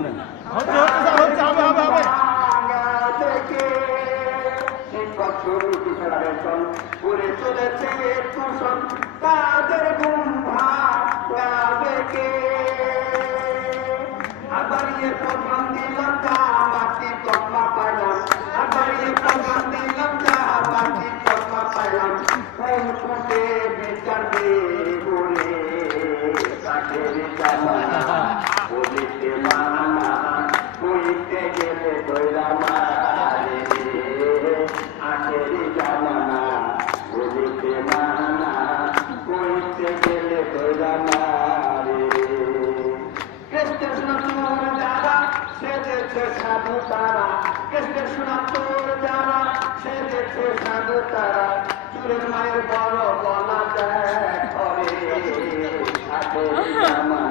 হচ্ছে হচ্ছে হচ্ছে হবে হবে হবে উড়ে চলেছে কুসুম তাদের ঘুম ভাঙাবে কে আবারিয়ে প্রমাণ দিলাম যা বাকি তকমা পাইলাম আবারিয়ে প্রমাণ দিলাম যা বাকি তকমা পাইলাম কোন কোটে বিচার বলে কাঠের জামানা বলিতে মানা কইতে গেলে দৈরা মারে আখেরি জামানা বলিতে মানা কইতে গেলে দৈরা মারে কেষ্টে শোনা তোর যারা সেজেছে সাধু তারা কেষ্টে শোনা তোর যারা সেজেছে সাধু তারা চুরের মায়ের বড় গলা দেয় ঘরে আখেরি জামানা